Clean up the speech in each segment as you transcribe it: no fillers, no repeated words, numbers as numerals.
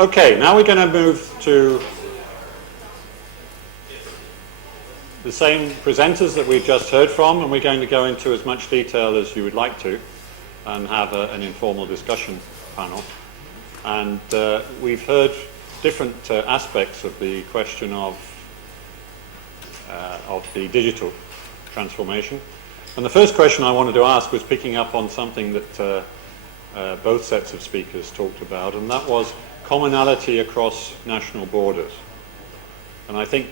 Okay, now we're going to move to the same presenters that we've just heard from, and we're going to go into as much detail as you would like to and have an informal discussion panel. And we've heard different aspects of the question of the digital transformation. And the first question I wanted to ask was picking up on something that both sets of speakers talked about, and that was commonality across national borders. And I think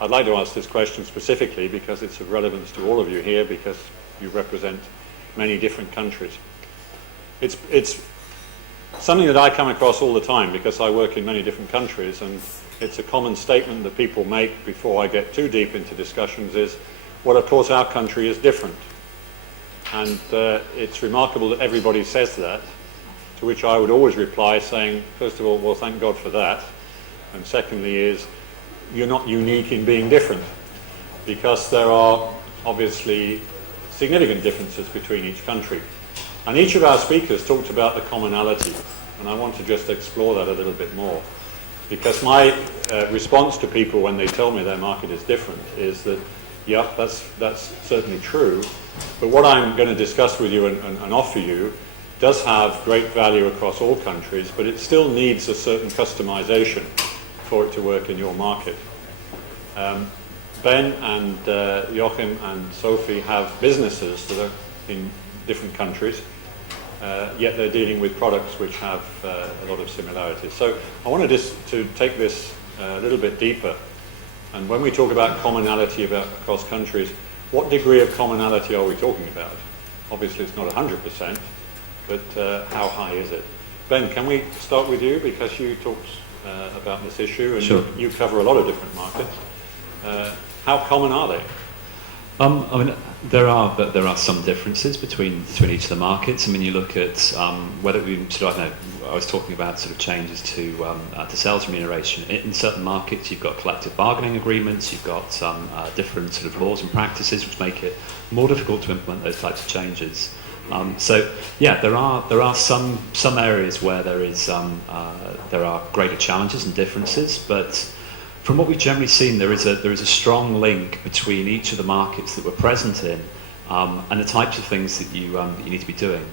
I'd like to ask this question specifically because it's of relevance to all of you here, because you represent many different countries. It's something that I come across all the time because I work in many different countries, and it's a common statement that people make before I get too deep into discussions is, well, of course our country is different. And it's remarkable that everybody says that, to which I would always reply saying, first of all, well, thank God for that. And secondly is, you're not unique in being different, because there are obviously significant differences between each country. And each of our speakers talked about the commonality, and I want to just explore that a little bit more. Because my response to people when they tell me their market is different is that, yeah, that's certainly true, but what I'm going to discuss with you and offer you does have great value across all countries, but it still needs a certain customization for it to work in your market. Ben and Joachim and Sophie have businesses that are in different countries, yet they're dealing with products which have a lot of similarities. So I wanted just to take this a little bit deeper. And when we talk about commonality across countries, what degree of commonality are we talking about? Obviously it's not 100%, but how high is it? Ben, can we start with you, because you talked about this issue, and sure. you cover a lot of different markets. How common are they? I mean, there are some differences between each of the markets. I mean, you look at whether we sort of, I don't know, I was talking about sort of changes to sales remuneration. In certain markets, you've got collective bargaining agreements, you've got different sort of laws and practices which make it more difficult to implement those types of changes. So yeah, there are some areas where there are greater challenges and differences, but from what we've generally seen, there is a strong link between each of the markets that we're present in and the types of things that you need to be doing.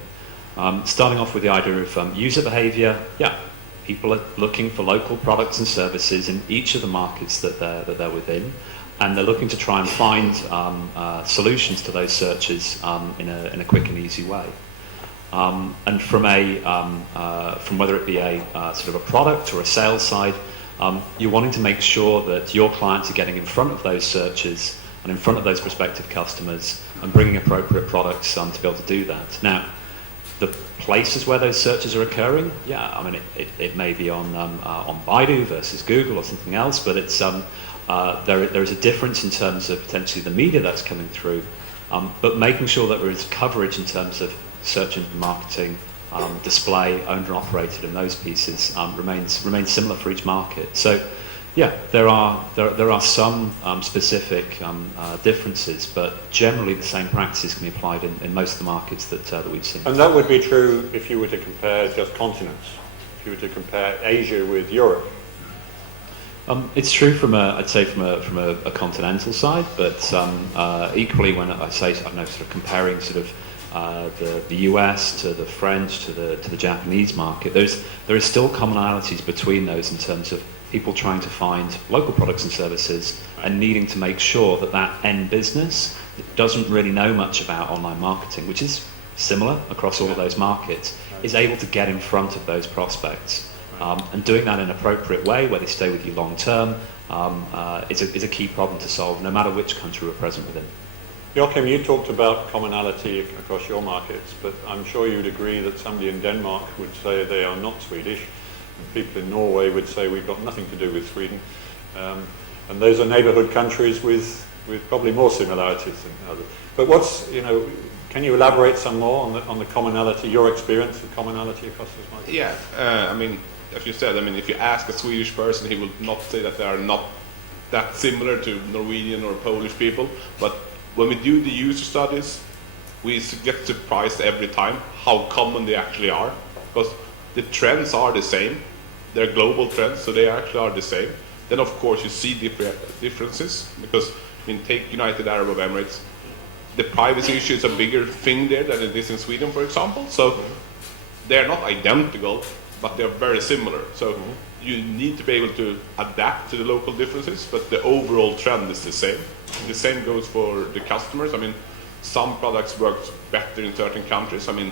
Starting off with the idea of user behaviour, yeah, people are looking for local products and services in each of the markets that they're within, and they're looking to try and find solutions to those searches in a quick and easy way. And from whether it be a sort of a product or a sales side, you're wanting to make sure that your clients are getting in front of those searches and in front of those prospective customers and bringing appropriate products to be able to do that. Now, the places where those searches are occurring, yeah, I mean, it may be on Baidu versus Google or something else, but it's there is a difference in terms of potentially the media that's coming through, but making sure that there is coverage in terms of search engine marketing, display, owned and operated, and those pieces remains similar for each market. So, yeah, there are some specific differences, but generally the same practices can be applied in most of the markets that we've seen. And that would be true if you were to compare just continents. If you were to compare Asia with Europe. It's true from a continental side, but equally when I say, I don't know, sort of comparing sort of the US to the French to the Japanese market, there is still commonalities between those in terms of people trying to find local products and services and needing to make sure that end business that doesn't really know much about online marketing, which is similar across all of those markets, is able to get in front of those prospects. And doing that in an appropriate way where they stay with you long term is a key problem to solve, no matter which country we're present within. Joachim, you talked about commonality across your markets, but I'm sure you'd agree that somebody in Denmark would say they are not Swedish, and people in Norway would say we've got nothing to do with Sweden. And those are neighbourhood countries with probably more similarities than others. But can you elaborate some more on the commonality, your experience of commonality across those markets? Yeah, I mean, as you said, I mean, if you ask a Swedish person, he will not say that they are not that similar to Norwegian or Polish people, but when we do the user studies, we get surprised every time how common they actually are, because the trends are the same. they're global trends, so they actually are the same. Then of course you see differences, because I mean, take United Arab Emirates, the privacy issue is a bigger thing there than it is in Sweden, for example. So they're not identical, but they're very similar. So you need to be able to adapt to the local differences, but the overall trend is the same. The same goes for the customers. I mean, some products work better in certain countries. I mean,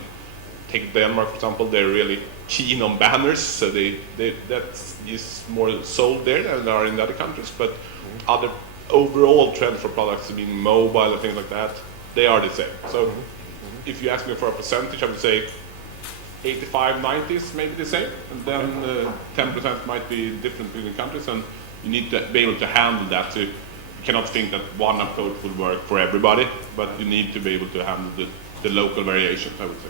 take Denmark, for example, they're really keen on banners, so that is more sold there than they are in the other countries. But other overall trend for products, I mean, mobile and things like that, they are the same. So if you ask me for a percentage, I would say 85, 90 is maybe the same, and then 10% might be different between countries, and you need to be able to handle that. So you cannot think that one approach will work for everybody, but you need to be able to handle the local variations, I would say.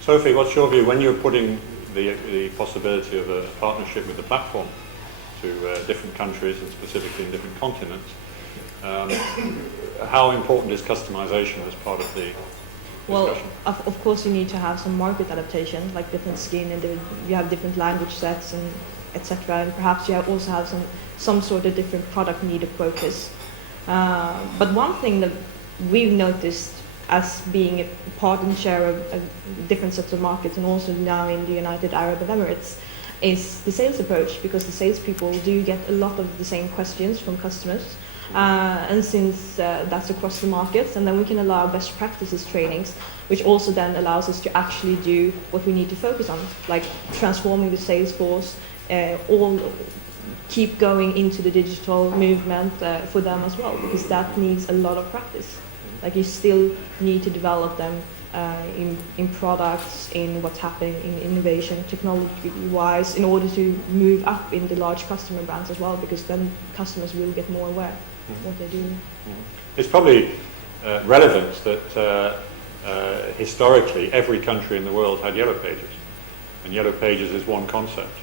Sophie, what's your view when you're putting the possibility of a partnership with the platform to different countries and specifically in different continents? How important is customization as part of the discussion? Well, of course you need to have some market adaptation, like different skin, and you have different language sets and etc. And perhaps you also have some sort of different product need approaches. But one thing that we've noticed as being a part and share of different sets of markets, and also now in the United Arab Emirates, is the sales approach, because the salespeople do get a lot of the same questions from customers. And since that's across the markets, and then we can allow best practices trainings, which also then allows us to actually do what we need to focus on, like transforming the sales force, all keep going into the digital movement for them as well, because that needs a lot of practice. Like you still need to develop them in products, in what's happening in innovation, technology-wise, in order to move up in the large customer brands as well, because then customers will get more aware of what they're doing. It's probably relevant that historically every country in the world had yellow pages, and yellow pages is one concept,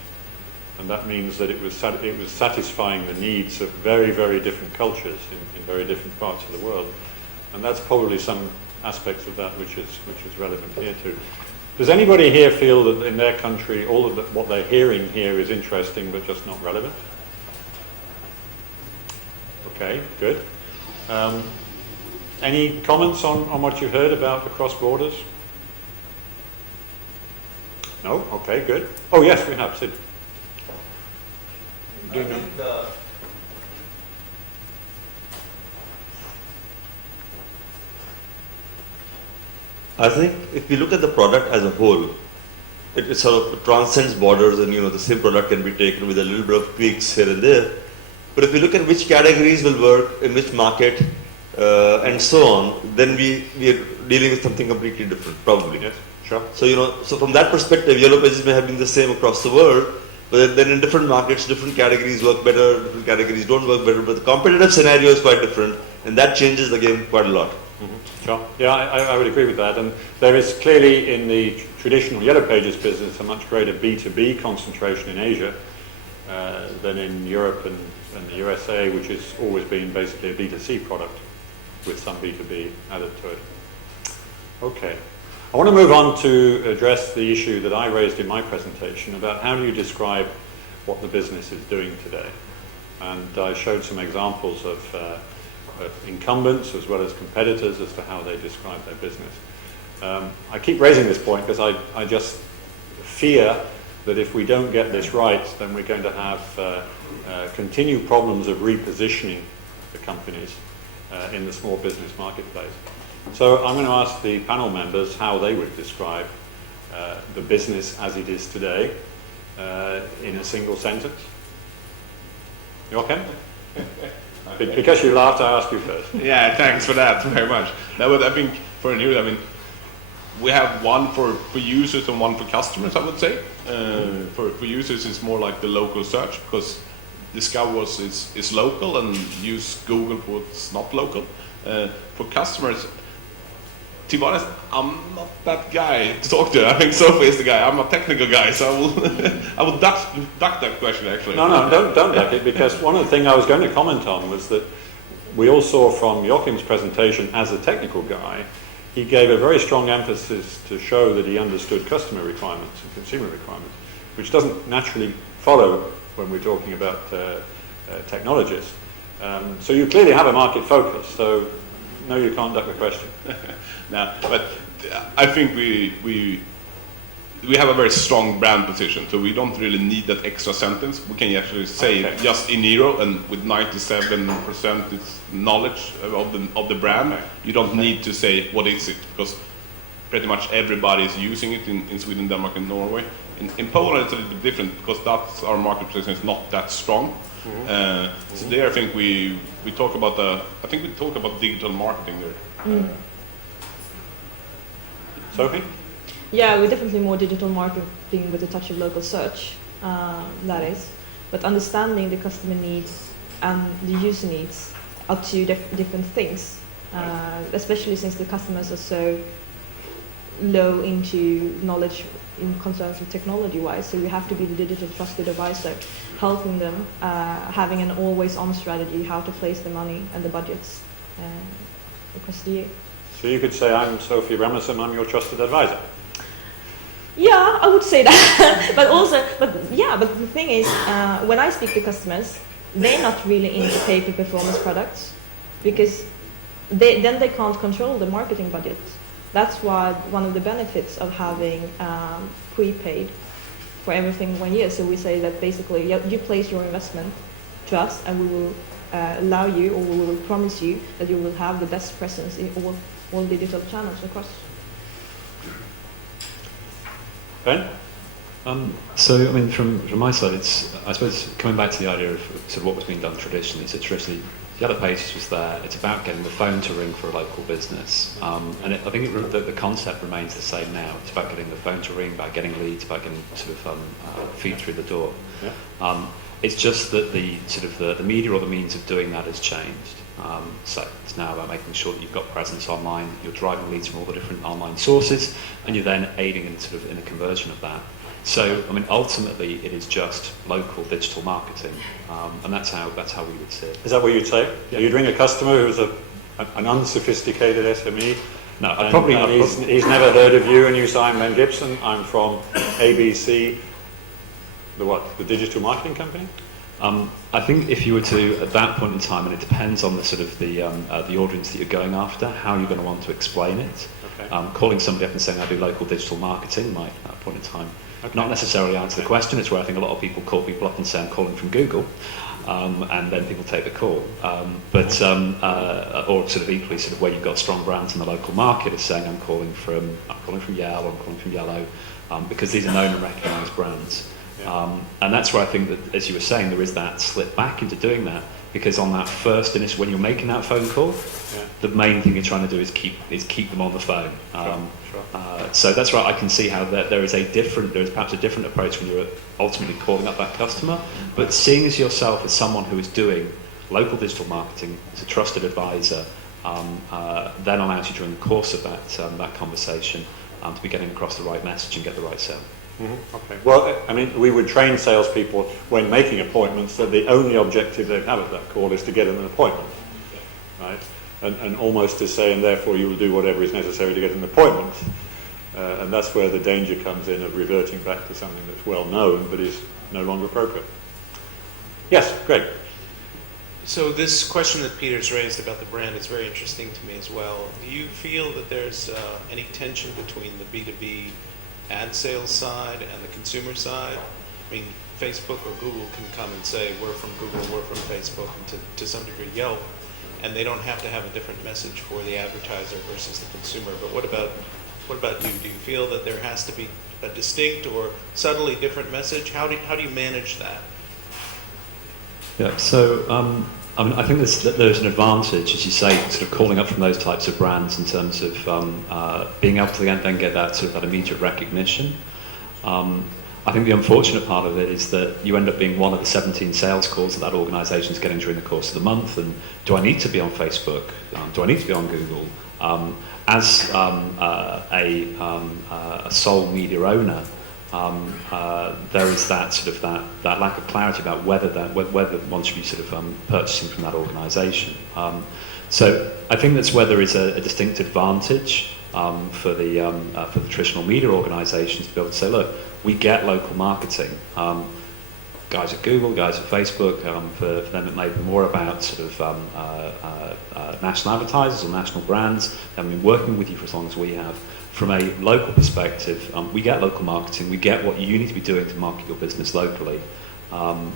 and that means that it was satisfying the needs of very, very different cultures in very different parts of the world, and that's probably some aspects of that which is relevant here too. Does anybody here feel that in their country all of what they're hearing here is interesting but just not relevant? Okay, good. Any comments on what you heard about the cross borders? No? Okay, good. Oh yes, we have. Sid. Do you know? I think if we look at the product as a whole, it sort of transcends borders, and the same product can be taken with a little bit of tweaks here and there. But if we look at which categories will work in which market and so on, then we are dealing with something completely different, probably. Yes, sure. So from that perspective, yellow pages may have been the same across the world, but then in different markets, different categories work better, different categories don't work better. But the competitive scenario is quite different, and that changes the game quite a lot. Sure. Yeah, I would agree with that. And there is clearly in the traditional Yellow Pages business a much greater B2B concentration in Asia than in Europe and the USA, which has always been basically a B2C product with some B2B added to it. Okay. I want to move on to address the issue that I raised in my presentation about how do you describe what the business is doing today. And I showed some examples of incumbents as well as competitors as to how they describe their business. I keep raising this point because I just fear that if we don't get this right, then we're going to have continued problems of repositioning the companies in the small business marketplace. So I'm going to ask the panel members how they would describe the business as it is today in a single sentence. You okay? Because you laughed, I asked you first. Yeah, thanks for that very much. No, but I think for New, we have one for users and one for customers, I would say. For users, it's more like the local search, because Discover is local and use Google for what's not local. For customers, to be honest, I'm not that guy to talk to. I think Sophie is the guy. I'm a technical guy, so I will duck that question actually. No, don't duck it, because one of the things I was going to comment on was that we all saw from Joachim's presentation as a technical guy, he gave a very strong emphasis to show that he understood customer requirements and consumer requirements. which doesn't naturally follow when we're talking about technologies. So you clearly have a market focus, so no, you can't duck the question. No, but I think we have a very strong brand position, so we don't really need that extra sentence. We can actually say it just Eniro, and with 97% it's knowledge of the brand. Okay. You don't need to say what is it, because pretty much everybody is using it in Sweden, Denmark, and Norway. In Poland it's a little bit different, because that's our market position is not that strong. So there, I think we talk about digital marketing there. Sophie? Yeah, we're definitely more digital marketing with a touch of local search, that is. But understanding the customer needs and the user needs are two different things, especially since the customers are so low into knowledge in concerns of technology-wise. So we have to be the digital trusted advisor, helping them, having an always-on strategy, how to place the money and the budgets across the year. So you could say, I'm Sophie Ramerson, I'm your trusted advisor. Yeah, I would say that. but the thing is, when I speak to customers, they're not really into paper performance products, because they can't control the marketing budget. That's why one of the benefits of having prepaid for everything 1 year. So we say that basically you place your investment to us, and we will allow you, or we will promise you that you will have the best presence in all digital channels across. Ben? So, I mean, from my side, it's, I suppose, coming back to the idea of sort of what was being done traditionally. So traditionally, the other pages was there. It's about getting the phone to ring for a local business. And I think the concept remains the same now. It's about getting the phone to ring, about getting leads, about getting sort of feet through the door. Yeah. It's just that the sort of the media or the means of doing that has changed. So it's now about making sure that you've got presence online, you're driving leads from all the different online sources, and you're then aiding in sort of in the conversion of that. So, I mean, ultimately, it is just local digital marketing, and that's how we would see it. Is that what you'd say? Yeah. You'd ring a customer who's an unsophisticated SME. No, He's never heard of you, and you say, I'm Ben Gibson, I'm from ABC, the digital marketing company? I think if you were to, at that point in time, and it depends on the sort of the audience that you're going after, how you're going to want to explain it. Okay. Calling somebody up and saying I do local digital marketing might, at that point in time, not necessarily answer the question. It's where I think a lot of people call people up and say I'm calling from Google, and then people take the call. Or sort of equally, sort of where you've got strong brands in the local market, is saying I'm calling from Yale, I'm calling from Yellow, because these are known and recognised brands. Yeah. And that's where I think that, as you were saying, there is that slip back into doing that, because on that first initial, when you're making that phone call, the main thing you're trying to do is keep them on the phone. Sure. So that's right. I can see how there is perhaps a different approach when you're ultimately calling up that customer, but seeing as yourself as someone who is doing local digital marketing as a trusted advisor, then allows you during the course of that conversation to be getting across the right message and get the right sale. Mm-hmm. Okay. Well, I mean, we would train salespeople when making appointments that the only objective they have at that call is to get an appointment, right? And almost to say, and therefore you will do whatever is necessary to get an appointment. And that's where the danger comes in of reverting back to something that's well known but is no longer appropriate. Yes, Greg. So this question that Peter's raised about the brand is very interesting to me as well. Do you feel that there's any tension between the B2B ad sales side and the consumer side? I mean, Facebook or Google can come and say, we're from Google, we're from Facebook, and to some degree Yelp, and they don't have to have a different message for the advertiser versus the consumer. But what about you? Do you feel that there has to be a distinct or subtly different message? How do you manage that? Yeah, so I mean, I think there's an advantage, as you say, sort of calling up from those types of brands in terms of being able to then get that sort of that immediate recognition. I think the unfortunate part of it is that you end up being one of the 17 sales calls that organisation is getting during the course of the month. And do I need to be on Facebook? Do I need to be on Google? As a sole media owner, there is that sort of that lack of clarity about whether one should be sort of purchasing from that organisation. So I think that's where there is a distinct advantage for the traditional media organisations to be able to say, look, we get local marketing. Guys at Google, guys at Facebook, for them it may be more about sort of national advertisers or national brands. I mean, working with you for as long as we have. From a local perspective, we get local marketing, we get what you need to be doing to market your business locally. And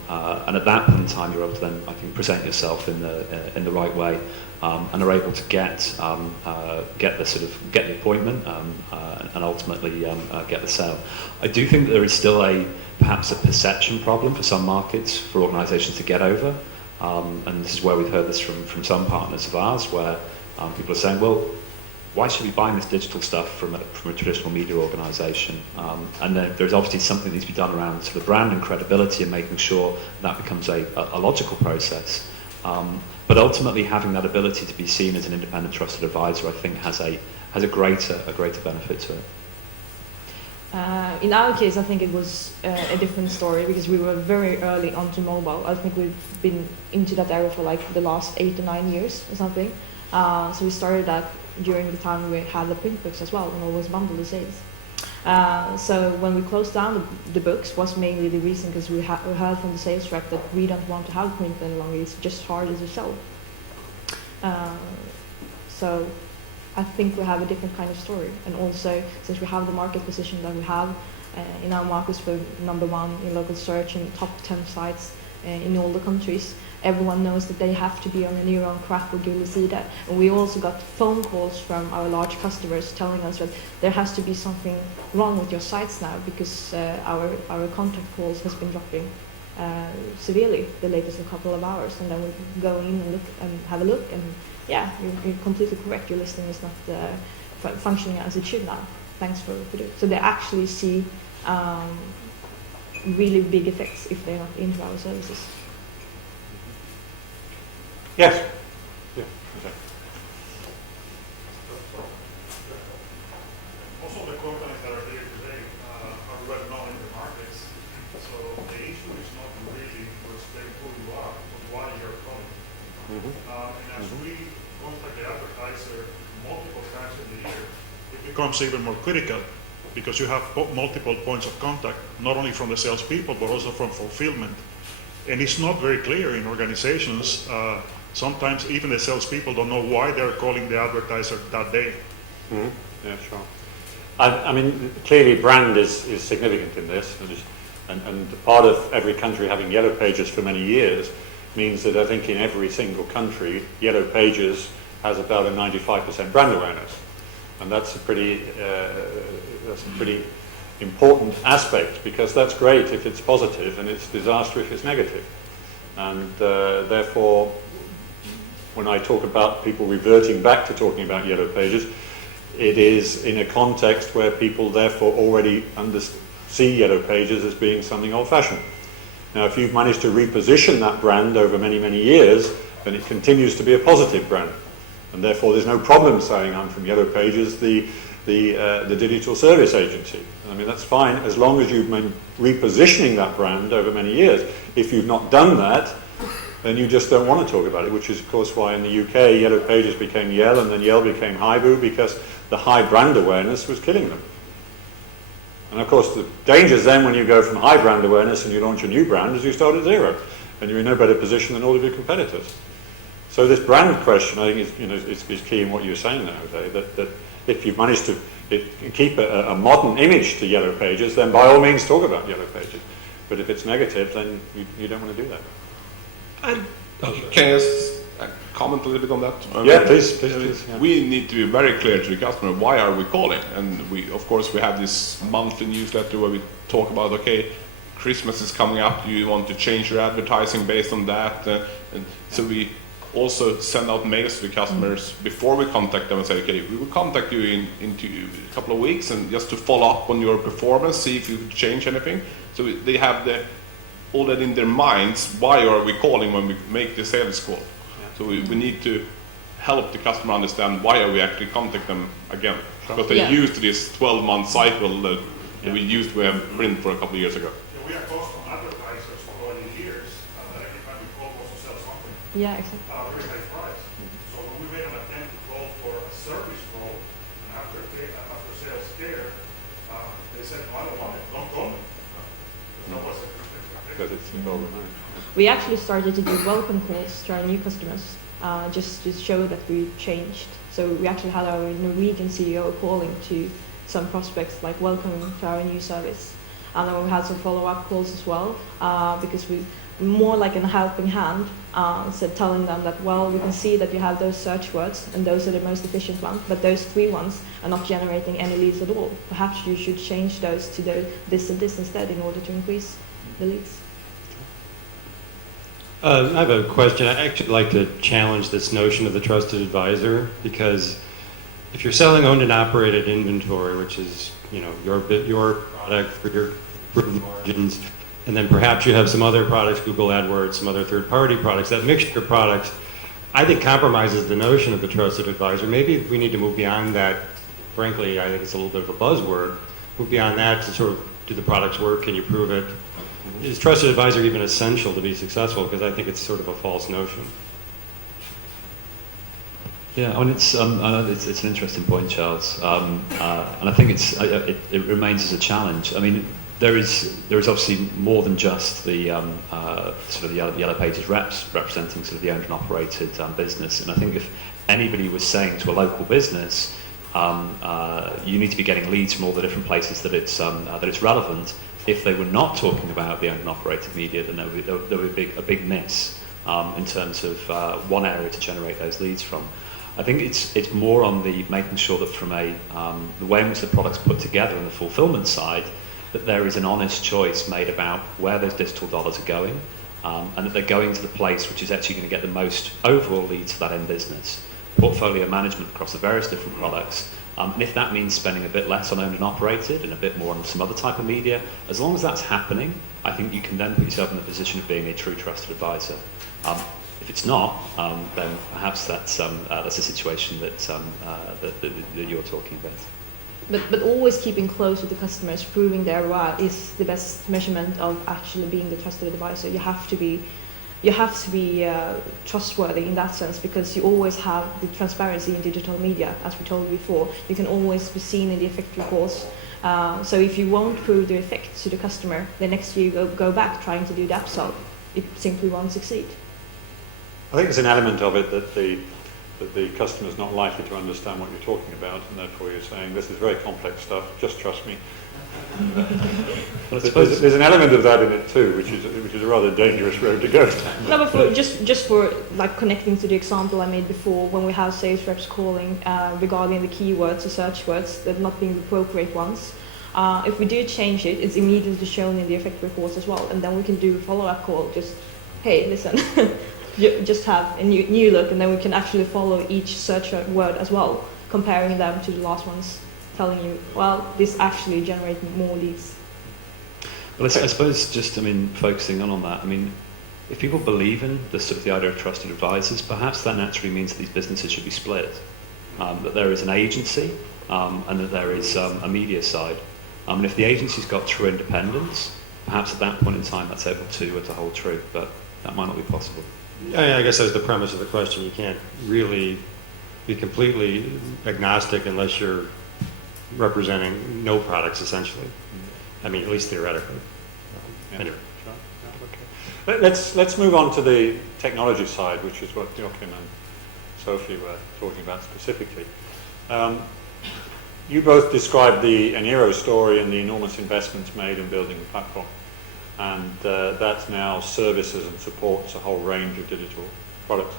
at that point in time, you're able to then, I think, present yourself in the right way, and are able to get the appointment, and ultimately get the sale. I do think that there is still perhaps a perception problem for some markets for organisations to get over, and this is where we've heard this from some partners of ours, where people are saying, well, why should we be buying this digital stuff from a traditional media organisation? And then there's obviously something that needs to be done around sort of brand and credibility and making sure that becomes a logical process. But ultimately, having that ability to be seen as an independent trusted advisor, I think, has a greater benefit to it. In our case, I think it was a different story because we were very early onto mobile. I think we've been into that area for like the last 8 to 9 years or something. So we started that during the time we had the print books as well, and always bundle the sales. So when we closed down the books was mainly the reason because we heard from the sales rep that we don't want to have print any longer. It's just harder to sell. So I think we have a different kind of story, and also since we have the market position that we have in our markets, we're number 1 in local search and top 10 sites in all the countries. Everyone knows that they have to be on a neuron crack with Google See that. And we also got phone calls from our large customers telling us that there has to be something wrong with your sites now because our contact calls has been dropping severely the latest couple of hours. And then we go in and look and have a look, and yeah, you're completely correct. Your listing is not functioning as it should now. Thanks for doing it. So they actually see really big effects if they're not into our services. Yes. Yeah. Okay. Most of the companies that are here today are well known in the markets, so the issue is not really to explain who you are, but why you're calling. And as we contact the advertiser multiple times in the year, it becomes even more critical because you have multiple points of contact, not only from the salespeople, but also from fulfillment. And it's not very clear in organizations. Sometimes even the salespeople don't know why they're calling the advertiser that day. Yeah, sure. I mean, clearly brand is significant in this, and part of every country having yellow pages for many years means that I think in every single country, yellow pages has about a 95% brand awareness, and that's a pretty important aspect, because that's great if it's positive and it's disastrous if it's negative. And therefore, when I talk about people reverting back to talking about yellow pages, it is in a context where people therefore already see yellow pages as being something old-fashioned. Now, if you've managed to reposition that brand over many, many years, then it continues to be a positive brand. And therefore, there's no problem saying I'm from Yellow Pages, the digital service agency. I mean, that's fine as long as you've been repositioning that brand over many years. If you've not done that, then you just don't want to talk about it, which is, of course, why in the UK, Yellow Pages became Yell, and then Yell became Hibu, because the high brand awareness was killing them. And, of course, the dangers then when you go from high brand awareness and you launch a new brand is you start at zero, and you're in no better position than all of your competitors. So this brand question, I think, is key in what you were saying there, Jose, that if you've managed to keep a modern image to Yellow Pages, then by all means talk about Yellow Pages. But if it's negative, then you don't want to do that. And can I just comment a little bit on that? Yeah, please. Yeah. We need to be very clear to the customer, why are we calling? And we, of course, we have this monthly newsletter where we talk about, okay, Christmas is coming up, you want to change your advertising based on that. And so we also send out mails to the customers before we contact them and say, okay, we will contact you in a couple of weeks, and just to follow up on your performance, see if you could change anything. So they have already in their minds, why are we calling when we make the sales call? Yeah. So we need to help the customer understand why are we actually contacting them again. Because they're used to this 12-month cycle that we used to have print for a couple of years ago. Yeah, we are custom advertisers for all the years, and every time we call was to sell something. Yeah, exactly. At a very high price. So when we made an attempt to call for a service call, and after sales care, they said, no, I don't want it, don't call me. because it's involved in that. We actually started to do welcome calls to our new customers, just to show that we've changed. So we actually had our Norwegian CEO calling to some prospects, like welcome to our new service. And then we had some follow-up calls as well, because we more like a helping hand, so telling them that, well, we can see that you have those search words and those are the most efficient ones, but those 3 ones are not generating any leads at all. Perhaps you should change those to this and this instead in order to increase the leads. I have a question. I actually like to challenge this notion of the trusted advisor, because if you're selling owned and operated inventory, which is, you know, your product for your margins, and then perhaps you have some other products, Google AdWords, some other third-party products, that mixture of products, I think compromises the notion of the trusted advisor. Maybe we need to move beyond that. Frankly, I think it's a little bit of a buzzword. Move beyond that to sort of, do the products work? Can you prove it? Is trusted advisor even essential to be successful? Because I think it's sort of a false notion. Yeah, I mean, it's an interesting point, Charles, and I think it remains as a challenge. I mean, there is obviously more than just the sort of the Yellow Pages reps representing sort of the owned and operated business, and I think if anybody was saying to a local business, you need to be getting leads from all the different places that it's relevant. If they were not talking about the owned and operated media, then there would be a big miss in terms of one area to generate those leads from. I think it's more on the making sure that from the way in which the product's put together and the fulfillment side, that there is an honest choice made about where those digital dollars are going, and that they're going to the place which is actually going to get the most overall leads for that end business. Portfolio management across the various different products. And if that means spending a bit less on owned and operated and a bit more on some other type of media, as long as that's happening, I think you can then put yourself in the position of being a true trusted advisor. If it's not, then perhaps that's a situation that you're talking about. But always keeping close with the customers, proving their ROI is the best measurement of actually being the trusted advisor. You have to be trustworthy in that sense, because you always have the transparency in digital media, as we told you before. You can always be seen in the effect reports. So if you won't prove the effect to the customer, the next year you go back trying to do the upsell, it simply won't succeed. I think there's an element of it that the customer's not likely to understand what you're talking about, and therefore you're saying, this is very complex stuff, just trust me. There's an element of that in it too, which is a rather dangerous road to go down. No, but just for like connecting to the example I made before, when we have sales reps calling regarding the keywords or search words that not being the appropriate ones, if we do change it, it's immediately shown in the effect reports as well, and then we can do a follow-up call. Just, hey, listen, just have a new look, and then we can actually follow each search word as well, comparing them to the last ones, telling you, well, this actually generates more leads. Well, I suppose just, focusing on that, if people believe in the sort of the idea of trusted advisors, perhaps that naturally means that these businesses should be split. That there is an agency and that there is a media side. And if the agency's got true independence, perhaps at that point in time that's able to hold true, but that might not be possible. I guess that's the premise of the question. You can't really be completely agnostic unless you're representing no products, essentially. At least theoretically. Yeah. Anyway. Okay. Let's move on to the technology side, which is what Joachim and Sophie were talking about specifically. You both described the Eniro story and the enormous investments made in building the platform, and that now services and supports a whole range of digital products.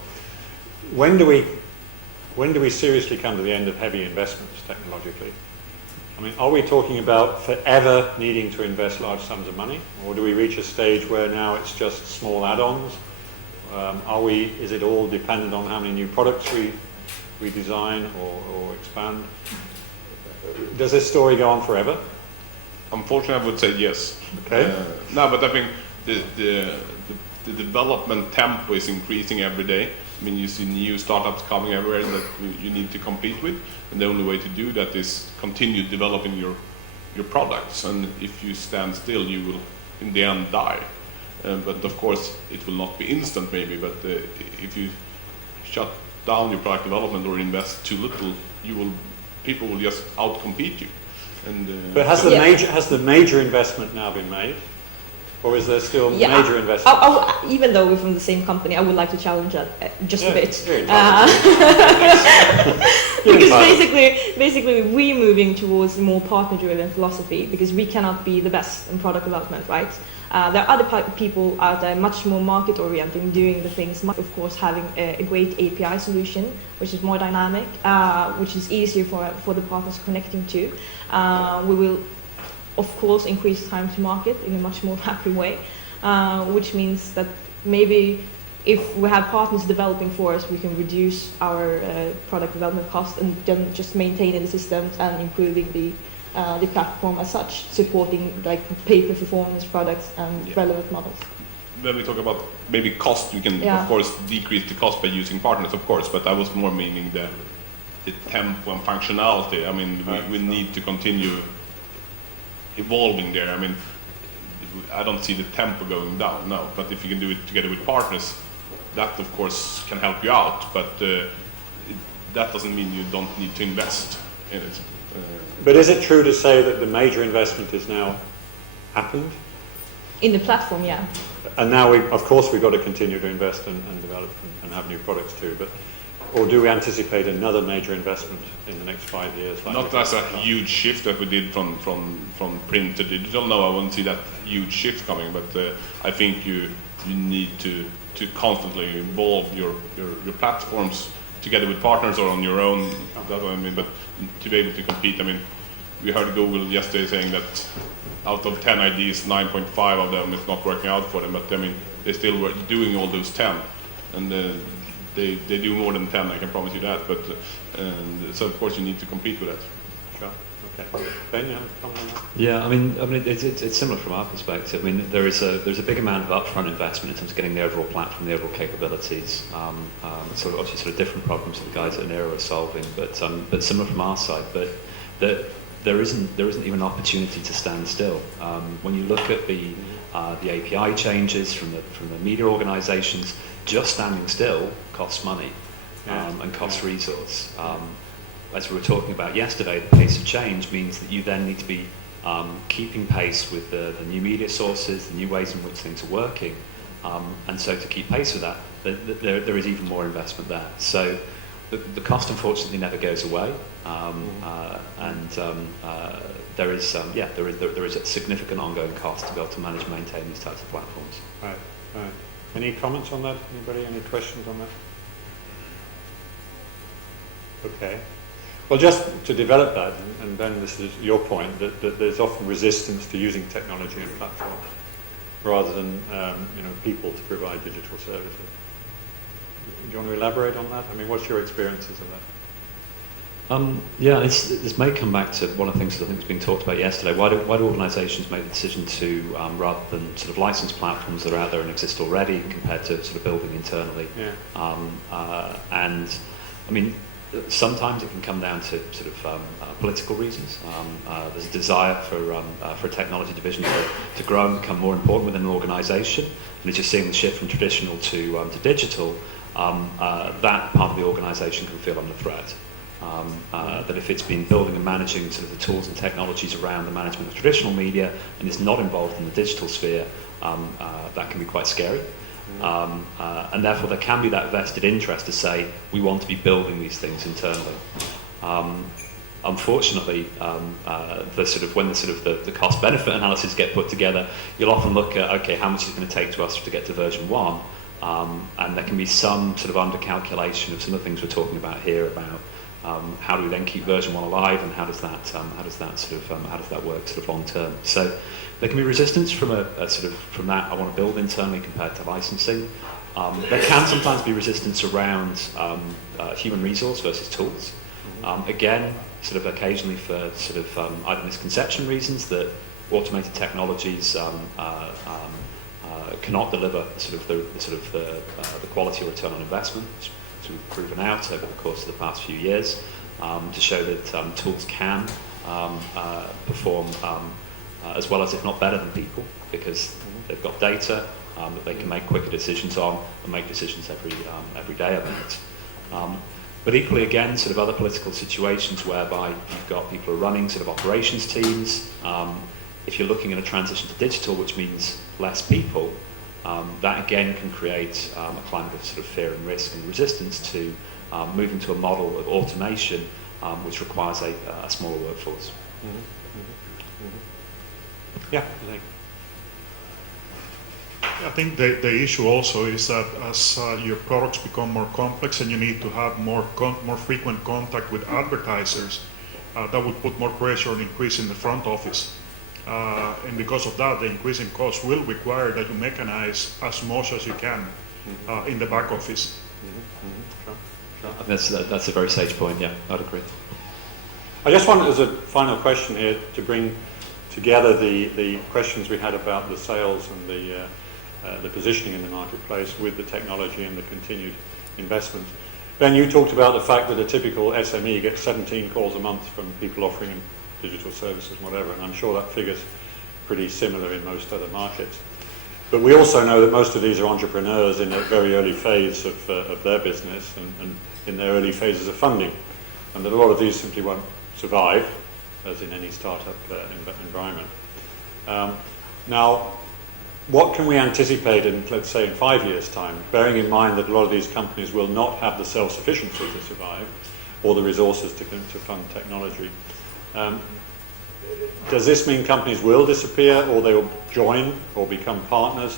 When do we seriously come to the end of heavy investments technologically? Are we talking about forever needing to invest large sums of money, or do we reach a stage where now it's just small add-ons? Is it all dependent on how many new products we design or expand? Does this story go on forever? Unfortunately, I would say yes. Okay. No, but I think the development tempo is increasing every day. You see new startups coming everywhere that you need to compete with, and the only way to do that is continue developing your products. And if you stand still, you will, in the end, die. But of course, it will not be instant, maybe. But if you shut down your product development or invest too little, people will just outcompete you. And but has the major investment now been made? Or is there still Yeah, major investment? Even though we're from the same company, I would like to challenge that just a bit. Because basically we're moving towards a more partner-driven philosophy because we cannot be the best in product development, right? There are other people out there much more market-oriented, doing the things, of course having a great API solution, which is more dynamic, which is easier for the partners connecting to. We will, of course, increase time to market in a much more rapid way, which means that maybe if we have partners developing for us, we can reduce our product development cost and then just maintaining the systems and improving the platform as such, supporting like pay-per-performance products and relevant models. When we talk about maybe cost, you can of course decrease the cost by using partners, of course, but I was more meaning the tempo and functionality. I mean, we need to continue evolving there. I mean, I don't see the tempo going down, no, but if you can do it together with partners, that of course can help you out, but that doesn't mean you don't need to invest in it. But is it true to say that the major investment is now happened? In the platform, yeah. And now, of course, we've got to continue to invest and develop and have new products too, but or do we anticipate another major investment in the next 5 years? Like Not as a huge shift that we did from print to digital. No, I wouldn't see that huge shift coming, but I think you need to constantly evolve your platforms together with partners or on your own. That's what I mean. But to be able to compete, I mean, we heard Google yesterday saying that out of 10 IDs, 9.5 of them is not working out for them. But I mean, they still were doing all those 10, and they do more than 10. I can promise you that. But so of course you need to compete with that. Sure. Okay. Ben, you have a comment on that? Yeah, I mean, it's similar from our perspective. I mean, there's a big amount of upfront investment in terms of getting the overall platform, the overall capabilities. So obviously, sort of different problems that the guys at Nero are solving, but similar from our side. But there isn't even an opportunity to stand still. When you look at the API changes from the media organisations, just standing still costs money and costs resource. As we were talking about yesterday, the pace of change means that you then need to be keeping pace with the new media sources, the new ways in which things are working. And so to keep pace with that, there is even more investment there. So the cost unfortunately never goes away. There is a significant ongoing cost to be able to manage and maintain these types of platforms. Right. Any comments on that? Anybody? Any questions on that? Okay. Well, just to develop that, and Ben, this is your point, that there's often resistance to using technology and platforms rather than people to provide digital services. Do you want to elaborate on that? I mean, what's your experiences of that? This may come back to one of the things that I think has been talked about yesterday. Why do organisations make the decision to, rather than sort of license platforms that are out there and exist already, compared to sort of building internally? Yeah. And I mean, sometimes it can come down to sort of political reasons. There's a desire for a technology division to grow and become more important within an organisation, and as you're seeing the shift from traditional to digital, that part of the organisation can feel under threat. That if it's been building and managing sort of the tools and technologies around the management of traditional media and is not involved in the digital sphere, that can be quite scary. And therefore there can be that vested interest to say we want to be building these things internally. Unfortunately, when the cost benefit analysis get put together, you'll often look at how much is it going to take to us to get to version 1, and there can be some sort of undercalculation of some of the things we're talking about here about how do we then keep version 1 alive, and how does that work sort of long term? So there can be resistance from from that I want to build internally compared to licensing. There can sometimes be resistance around human resource versus tools. Again, sort of occasionally for sort of either misconception reasons that automated technologies cannot deliver the quality or return on investment. So we've proven out over the course of the past few years to show that tools can perform as well as, if not better than people, because they've got data that they can make quicker decisions on and make decisions every day about. But equally, again, sort of other political situations whereby you've got people who are running sort of operations teams, if you're looking at a transition to digital, which means less people, that again can create a climate of sort of fear and risk and resistance to moving to a model of automation which requires a smaller workforce. Yeah. I think the issue also is that as your products become more complex and you need to have more frequent contact with advertisers, that would put more pressure on increasing the front office. And because of that, the increasing cost will require that you mechanize as much as you can in the back office. That's a very sage point, yeah, I'd agree. I just wanted, as a final question here, to bring together the questions we had about the sales and the positioning in the marketplace with the technology and the continued investment. Ben, you talked about the fact that a typical SME gets 17 calls a month from people offering him digital services, whatever, and I'm sure that figure's pretty similar in most other markets. But we also know that most of these are entrepreneurs in a very early phase of their business and in their early phases of funding, and that a lot of these simply won't survive, as in any startup environment. Now, what can we anticipate in, let's say, in 5 years' time, bearing in mind that a lot of these companies will not have the self-sufficiency to survive or the resources to fund technology? Does this mean companies will disappear, or they will join or become partners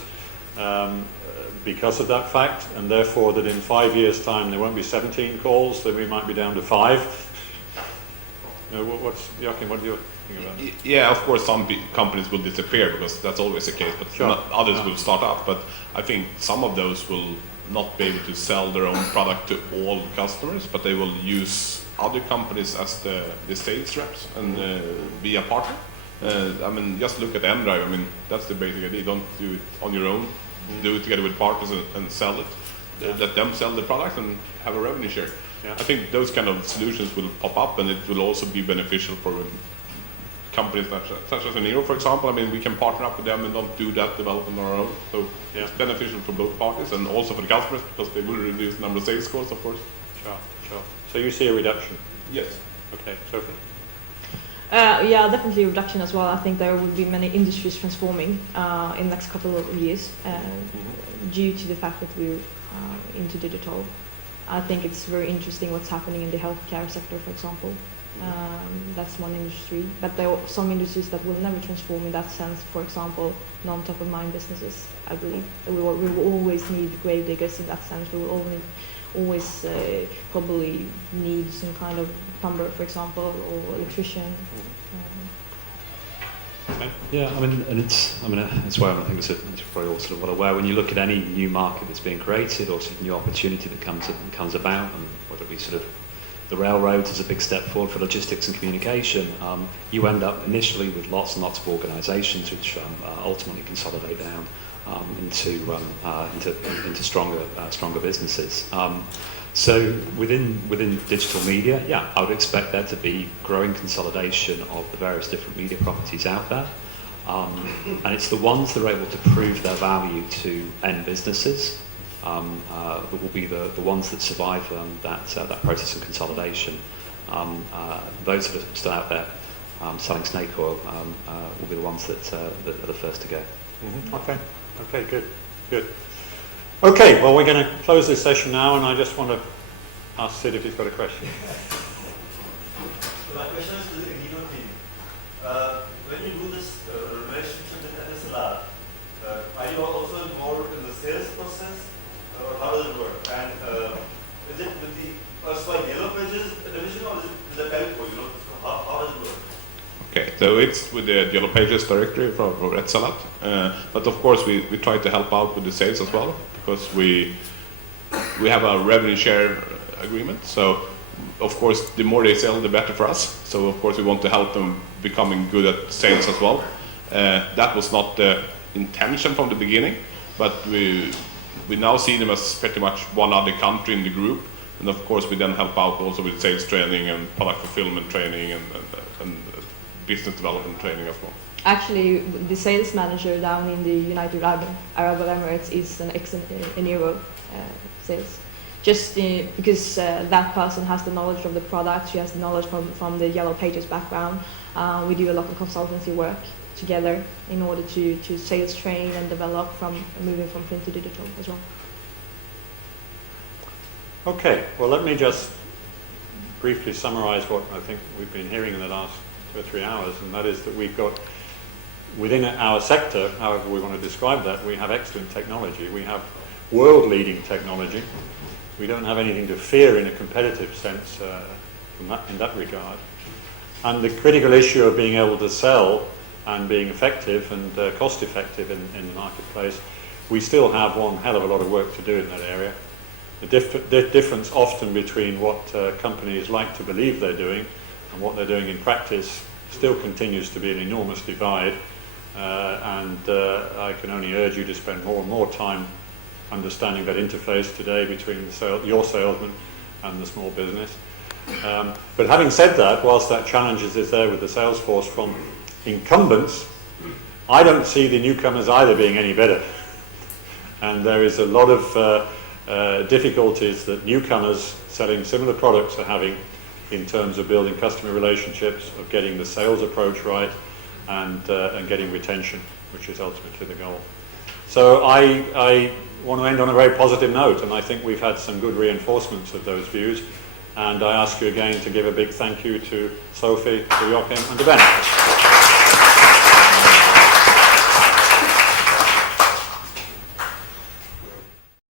because of that fact, and therefore that in 5 years' time there won't be 17 calls, that we might be down to 5? Joachim, what do you think about that? Yeah, of course, some companies will disappear because that's always the case, but Sure. others will start up. But I think some of those will not be able to sell their own product to all customers, but they will use other companies as the sales reps and be a partner. I mean, just look at M-Drive. I mean, that's the basic idea. Don't do it on your own. Do it together with partners and sell it. Let them sell the product and have a revenue share. Yeah. I think those kind of solutions will pop up, and it will also be beneficial for companies such as Eniro, for example. I mean, we can partner up with them and not do that development on our own. So Yeah. it's beneficial for both parties and also for the customers because they will reduce the number of sales calls, of course. Sure. So you see a reduction? Yes. Okay, Sophie? Yeah, definitely a reduction as well. I think there will be many industries transforming in the next couple of years due to the fact that we're into digital. I think it's very interesting what's happening in the healthcare sector, for example. That's one industry, but there are some industries that will never transform in that sense. For example, non-top-of-mind businesses, I believe. We will always need grave diggers in that sense. We will always probably need some kind of plumber, for example, or electrician. Yeah, I mean, and it's where I think it's probably all sort of well aware when you look at any new market that's being created or sort of new opportunity that comes about, and whether it be sort of the railroads is a big step forward for logistics and communication. You end up initially with lots and lots of organisations which ultimately consolidate down into stronger businesses. So within digital media, yeah, I would expect there to be growing consolidation of the various different media properties out there. And it's the ones that are able to prove their value to end businesses that will be the ones that survive that process of consolidation. Those that are still out there selling snake oil will be the ones that are the first to go. Okay, good. Okay, well, we're going to close this session now, and I just want to ask Sid if he's got a question. My question is to the Eniro team. When you do this relationship with NSLR, are you also involved in the sales process, or how does it work? And is it with the like Yellow Pages division, or is it with the telco? How does it work? Okay, so it's with the Yellow Pages directory for Red Salad. But of course, we try to help out with the sales as well, because we have a revenue share agreement. So, of course, the more they sell, the better for us. So, of course, we want to help them becoming good at sales as well. That was not the intention from the beginning, but we now see them as pretty much one other country in the group. And of course, we then help out also with sales training and product fulfillment training and business development training as well. Actually, the sales manager down in the United Arab Emirates is an ex-Eniro sales. Just because that person has the knowledge of the product, she has the knowledge from the Yellow Pages background. We do a lot of consultancy work together in order to sales train and develop from moving from print to digital as well. Okay, well let me just briefly summarize what I think we've been hearing in the last 2 or 3 hours, and that is that we've got, within our sector, however we want to describe that, we have excellent technology. We have world-leading technology. We don't have anything to fear in a competitive sense in that regard. And the critical issue of being able to sell and being effective and cost-effective in the marketplace, we still have one hell of a lot of work to do in that area. The difference often between what companies like to believe they're doing and what they're doing in practice still continues to be an enormous divide, and I can only urge you to spend more and more time understanding that interface today between your salesman and the small business. But having said that, whilst that challenge is there with the sales force from incumbents, I don't see the newcomers either being any better. And there is a lot of difficulties that newcomers selling similar products are having in terms of building customer relationships, of getting the sales approach right, and getting retention, which is ultimately the goal. So I want to end on a very positive note, and I think we've had some good reinforcements of those views. And I ask you again to give a big thank you to Sophie, to Joachim, and to Ben.